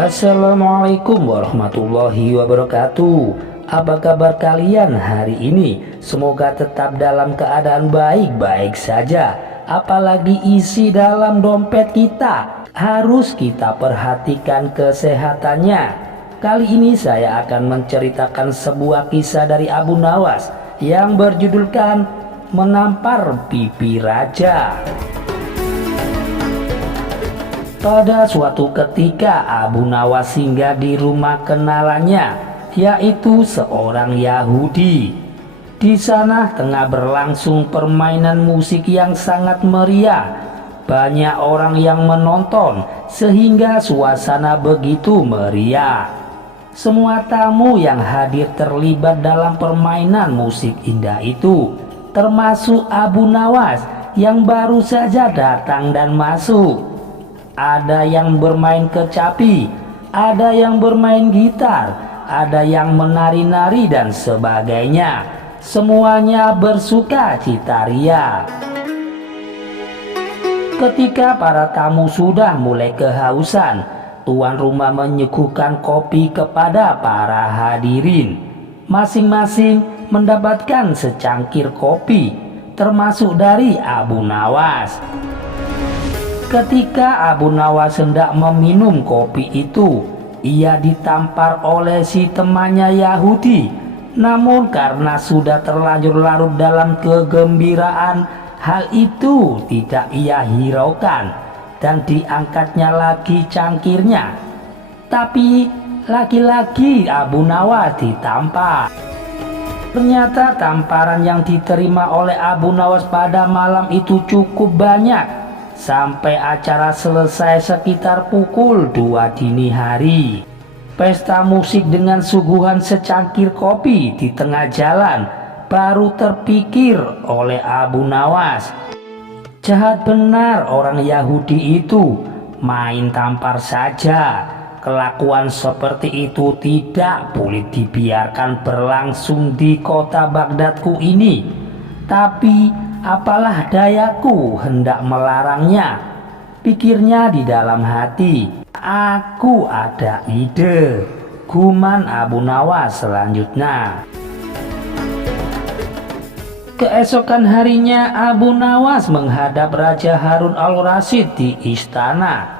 Assalamualaikum warahmatullahi wabarakatuh. Apa kabar kalian hari ini? Semoga tetap dalam keadaan baik-baik saja. Apalagi isi dalam dompet kita, harus kita perhatikan kesehatannya. Kali ini saya akan menceritakan sebuah kisah dari Abu Nawas yang berjudulkan Menampar Pipi Raja. Pada suatu ketika Abu Nawas singgah di rumah kenalannya, yaitu seorang Yahudi. Di sana tengah berlangsung permainan musik yang sangat meriah. Banyak orang yang menonton sehingga suasana begitu meriah. Semua tamu yang hadir terlibat dalam permainan musik indah itu, termasuk Abu Nawas yang baru saja datang dan masuk. Ada yang bermain kecapi, ada yang bermain gitar, ada yang menari-nari dan sebagainya. Semuanya bersuka cita ria. Ketika para tamu sudah mulai kehausan, tuan rumah menyuguhkan kopi kepada para hadirin. Masing-masing mendapatkan secangkir kopi, termasuk dari Abu Nawas. Ketika Abu Nawas hendak meminum kopi itu, ia ditampar oleh si temannya Yahudi. Namun karena sudah terlanjur larut dalam kegembiraan, hal itu tidak ia hiraukan dan diangkatnya lagi cangkirnya. Tapi lagi-lagi Abu Nawas ditampar. Ternyata tamparan yang diterima oleh Abu Nawas pada malam itu cukup banyak. Sampai acara selesai sekitar pukul 2 dini hari. Pesta musik dengan suguhan secangkir kopi di tengah jalan baru terpikir oleh Abu Nawas. Jahat benar orang Yahudi itu, main tampar saja. Kelakuan seperti itu tidak boleh dibiarkan berlangsung di kota Baghdadku ini. Tapi apalah dayaku hendak melarangnya, pikirnya di dalam hati. Aku ada ide, guman Abu Nawas selanjutnya. Keesokan harinya Abu Nawas menghadap Raja Harun al-Rasyid di istana.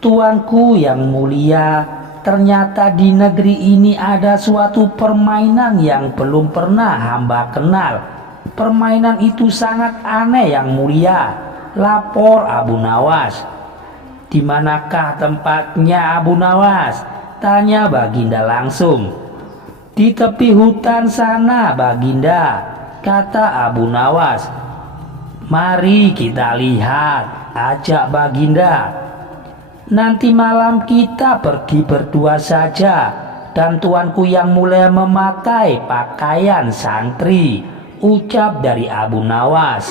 Tuanku yang mulia, ternyata di negeri ini ada suatu permainan yang belum pernah hamba kenal. Permainan itu sangat aneh yang mulia, lapor Abu Nawas. Di manakah tempatnya Abu Nawas? Tanya Baginda langsung. Di tepi hutan sana Baginda, kata Abu Nawas. Mari kita lihat, ajak Baginda. Nanti malam kita pergi berdua saja, dan tuanku yang mulia memakai pakaian santri, ucap dari Abu Nawas.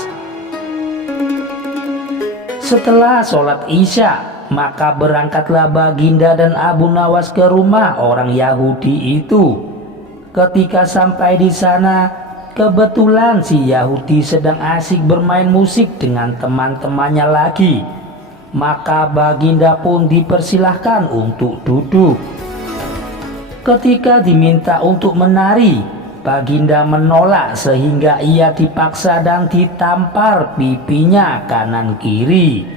Setelah sholat isya, maka berangkatlah Baginda dan Abu Nawas ke rumah orang Yahudi itu. Ketika sampai di sana, kebetulan si Yahudi sedang asik bermain musik dengan teman-temannya lagi. Maka Baginda pun dipersilahkan untuk duduk. Ketika diminta untuk menari, Baginda menolak sehingga ia dipaksa dan ditampar pipinya kanan kiri.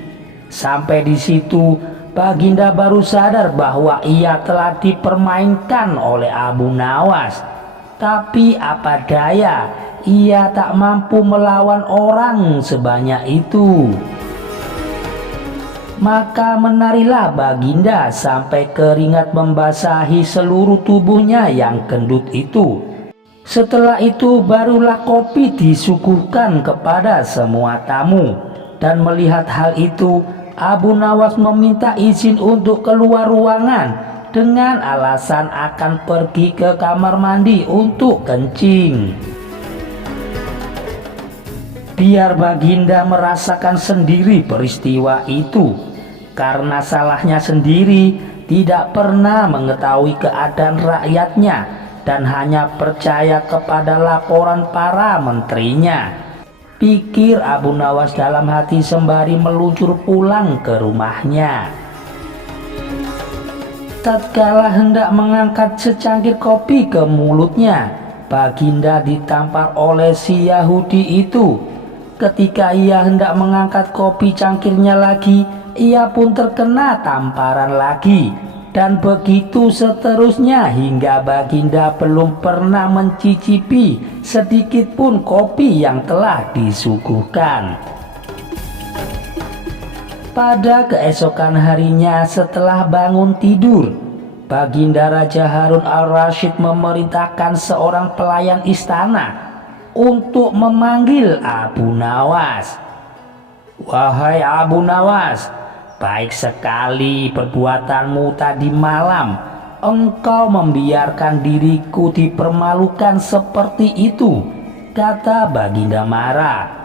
Sampai di situ Baginda baru sadar bahwa ia telah dipermainkan oleh Abu Nawas. Tapi apa daya, ia tak mampu melawan orang sebanyak itu. Maka menarilah Baginda sampai keringat membasahi seluruh tubuhnya yang gendut itu. Setelah itu barulah kopi disuguhkan kepada semua tamu. Dan melihat hal itu, Abu Nawas meminta izin untuk keluar ruangan dengan alasan akan pergi ke kamar mandi untuk kencing. Biar Baginda merasakan sendiri peristiwa itu. Karena salahnya sendiri, tidak pernah mengetahui keadaan rakyatnya dan hanya percaya kepada laporan para menterinya. Pikir Abu Nawas dalam hati sembari meluncur pulang ke rumahnya. Tatkala hendak mengangkat secangkir kopi ke mulutnya, Baginda ditampar oleh si Yahudi itu. Ketika ia hendak mengangkat kopi cangkirnya lagi, ia pun terkena tamparan lagi. Dan begitu seterusnya hingga Baginda belum pernah mencicipi sedikit pun kopi yang telah disuguhkan. Pada keesokan harinya setelah bangun tidur, Baginda Raja Harun al-Rasyid memerintahkan seorang pelayan istana untuk memanggil Abu Nawas. "Wahai Abu Nawas, baik sekali perbuatanmu tadi malam. Engkau membiarkan diriku dipermalukan seperti itu," kata Baginda marah.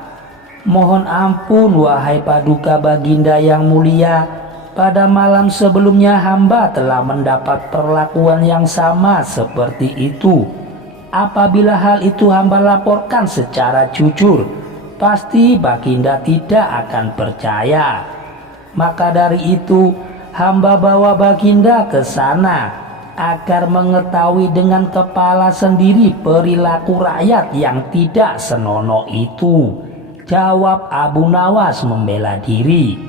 "Mohon ampun wahai Paduka Baginda yang mulia, pada malam sebelumnya hamba telah mendapat perlakuan yang sama seperti itu. Apabila hal itu hamba laporkan secara jujur, pasti Baginda tidak akan percaya. Maka dari itu hamba bawa Baginda ke sana agar mengetahui dengan kepala sendiri perilaku rakyat yang tidak senonoh itu," jawab Abu Nawas membela diri.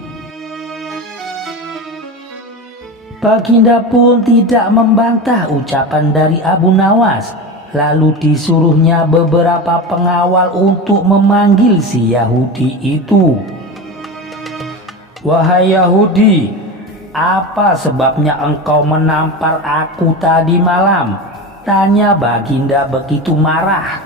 Baginda pun tidak membantah ucapan dari Abu Nawas. Lalu disuruhnya beberapa pengawal untuk memanggil si Yahudi itu. "Wahai Yahudi, apa sebabnya engkau menampar aku tadi malam?" tanya Baginda begitu marah.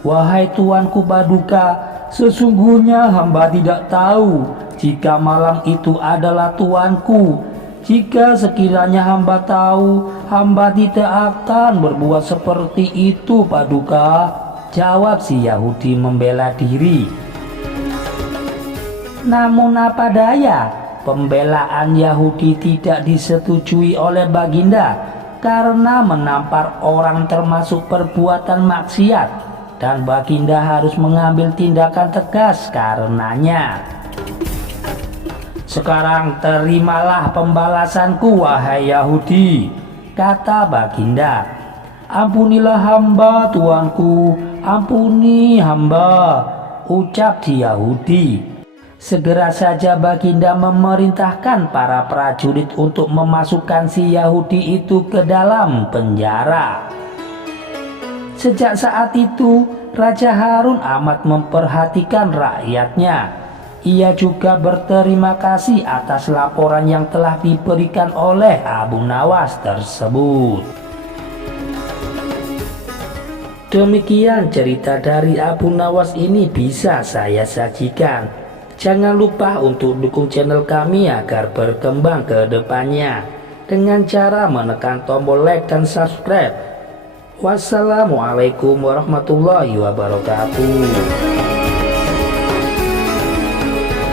"Wahai tuanku Paduka, sesungguhnya hamba tidak tahu jika malam itu adalah tuanku. Jika sekiranya hamba tahu, hamba tidak akan berbuat seperti itu Paduka," jawab si Yahudi membela diri. Namun apa daya, pembelaan Yahudi tidak disetujui oleh Baginda karena menampar orang termasuk perbuatan maksiat, dan Baginda harus mengambil tindakan tegas karenanya. "Sekarang terimalah pembalasanku wahai Yahudi," kata Baginda. "Ampunilah hamba tuanku, ampuni hamba," ucap si Yahudi. Segera saja Baginda memerintahkan para prajurit untuk memasukkan si Yahudi itu ke dalam penjara. Sejak saat itu Raja Harun amat memperhatikan rakyatnya. Ia juga berterima kasih atas laporan yang telah diberikan oleh Abu Nawas tersebut. Demikian cerita dari Abu Nawas ini bisa saya sajikan. Jangan lupa untuk dukung channel kami agar berkembang ke depannya dengan cara menekan tombol like dan subscribe. Wassalamualaikum warahmatullahi wabarakatuh.